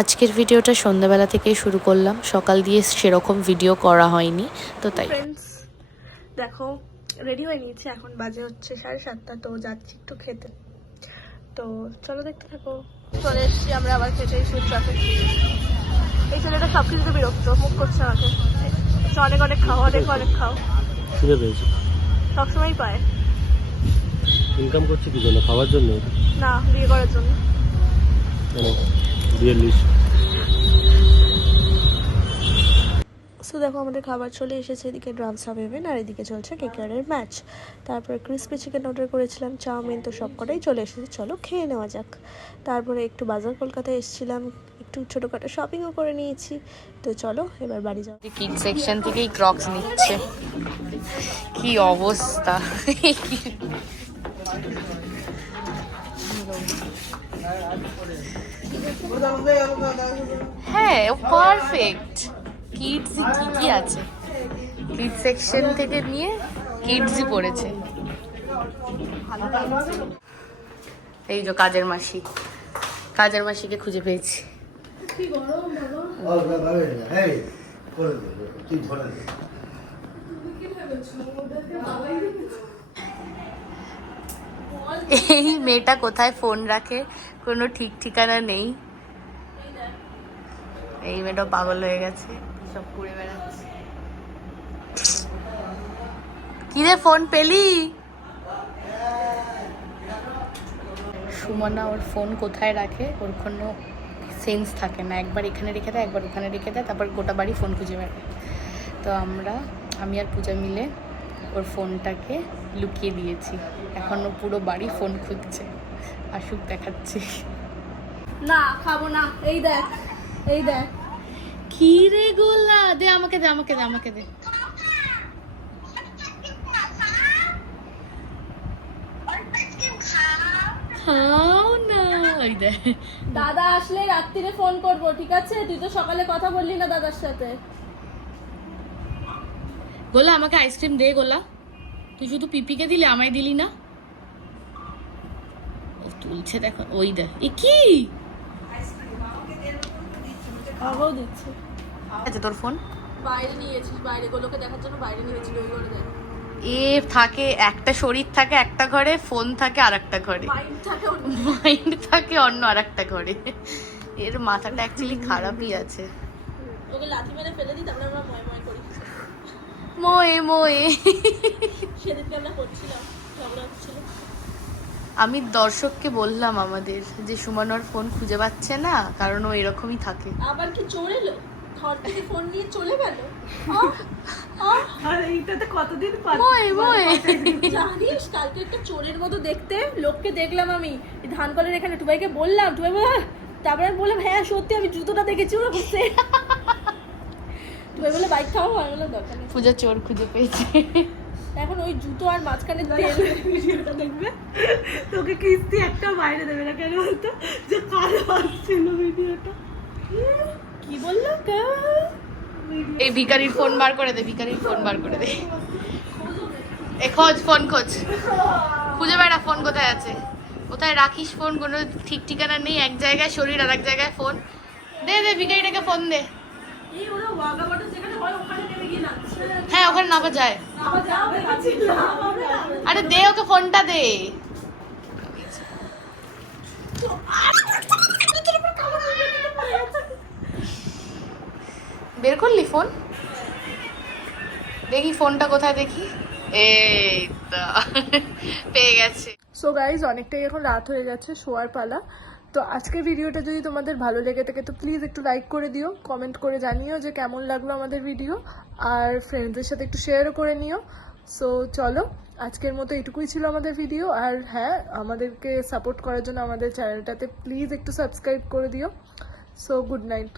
আজকের ভিডিওটা সন্ধ্যাবেলা থেকেই শুরু করলাম, সকাল দিয়ে সেরকম ভিডিও করা হয়নি, তো তাই। ফ্রেন্ডস দেখো রেডি হয়ে নিয়েছি, এখন বাজে হচ্ছে 7:30, তো যাচ্ছি একটু খেতে। তো চলো দেখতে থাকো। চলে এসেছি আমরা আবার খেতে, সুইট্রাফে। এই ছেলেটা সব কিছুতে বিরক্ত, মুখ করছে আমাকে, অনেক অনেক খাও, অনেক অনেক খাও। সবসময় পায়। ইনকাম করছে কি জন্য? খাওয়ার জন্য? না, বিয়ে করার জন্য। বিয়ের লিস্ট। সো দেখো আমাদের খাবার চলে এসেছে, এদিকে ড্রামস হাবেবেন আর এদিকে চলছে কেকেআরের ম্যাচ। তারপরে ক্রিসপি চিকেন অর্ডার করেছিলাম, চাউমিন, তো সব কটাই চলে এসেছে, চলো খেয়ে নেওয়া যাক। তারপরে একটু বাজার কলকাতায় এসেছিলাম, একটু ছোটোখাটো শপিংও করে নিয়েছি। তো চলো এবার বাড়ি যাও। কিড সেকশন থেকেই ক্রক্স নিচ্ছে, কি অবস্থা! হ্যাঁ, পারফেক্ট। কিডস কি আছে, কিড সেকশন থেকে নিয়ে কিডসই পড়েছে। এই যে কাজের মাসিকে খুঁজে পেয়েছি। এই মেয়েটা কোথায় ফোন রাখে কোনো ঠিক ঠিকানা নেই। এই মেয়েটা পাগল হয়ে গেছে, সব ঘুরে বেড়াচ্ছে। কিরে ফোন পেলি? সুমনা ওর ফোন কোথায় রাখে ওর কোনো সেন্স থাকে না, একবার এখানে রেখে দেয়, একবার ওখানে রেখে দেয়, তারপর গোটা বাড়ি ফোন খুঁজে বেড়ায়। তো আমি আর পূজা মিলে ওর ফোনটাকে লুকিয়ে দিয়েছি, এখন ও পুরো বাড়ি ফোন খুঁজছে, আসুক দেখাচ্ছি। না খাবো না, এই দেখ এই দেখ। কি রে গোলা, দে আমাকে দে। খাও না, ওই দে। দাদা আসলে রাত্রিরে ফোন করবো, ঠিক আছে? তুই তো সকালে কথা বললি না দাদার সাথে। গোলা আমাকে আইসক্রিম দে গোলা, তুই শুধু পিপিকে দিলি, আমায় দিলি না। ও তুলছে দেখো, ওই দে। এ কি আমাকেও দিচ্ছে। আছে তোর ফোন? বাইরে নিয়েছিস, বাইরে গুলোকে দেখার জন্য বাইরে নিয়েছিল, ওই করে দেখ। এ থাকে একটা শরীর থাকে একটা ঘরে, ফোন থাকে আর একটা ঘরে, মাইন্ড থাকে অন্য আর একটা ঘরে। এর মাথাটা অ্যাকচুয়ালি খারাপই আছে। ওকে লাথি মেরে ফেলে দিই, তারপরে আমরা ময় ময় করি। মোয়ে সেদিনকে আমরা করছিলাম, ঝগড়া হচ্ছিল। আমি দর্শককে বললাম আমাদের যে সুমনার ফোন খুঁজে পাচ্ছে না, কারণ ও এরকমই থাকে। আবার কি চোর এলো, ঘর থেকে ফোন নিয়ে চলে গেল। আর এইটাতে কতদিন জানিস, কালকে একটা চোরের মতো দেখতে লোককে দেখলাম আমি ধানকলের এখানে। টুবাইকে বললাম, টুবাই তারপরে আমি বললাম হ্যাঁ সত্যি আমি জুতোটা দেখেছি ওরা বসে। টুবাই বলে বাইক খাওয়া হয়, বললাম দরকার নেই। পূজা চোর খুঁজে পেয়েছে। এখন ওই জুতো আর মাঝখানে তেল ভিডিওটা দেখবে, তোকে কিস্তি একটা বাইরে দেবে না, কেন বলতো যে কালো আসছিল ভিডিওটা। কি বললো? এই ভিখারির ফোন বার করে দে, এ ফোন খোঁজ, খুঁজে বেড়া ফোন কোথায় আছে, কোথায় রাখিস ফোন, কোনো ঠিক ঠিকানা নেই, এক জায়গায় শরীর আর এক জায়গায় ফোন। দে ভিখারিটাকে ফোন দে। হ্যাঁ ওখানে নামা যায়। আরে দে ওকে ফোনটা দে। বের করলি ফোন? দেখি ফোনটা কোথায়, দেখি। এই তো পেয়ে গেছে। সো গাইজ অনেকটাই এখন রাত হয়ে গেছে, শোয়ার পালা। তো আজকের ভিডিওটা যদি তোমাদের ভালো লেগে থাকে তো প্লিজ একটু লাইক করে দিও, কমেন্ট করে জানিও যে কেমন লাগলো আমাদের ভিডিও, আর ফ্রেন্ডসদের সাথে একটু শেয়ারও করে নিও। সো চলো আজকের মতো এটুকুই ছিল আমাদের ভিডিও। আর হ্যাঁ, আমাদেরকে সাপোর্ট করার জন্য আমাদের চ্যানেলটাতে প্লিজ একটু সাবস্ক্রাইব করে দিও। So good night.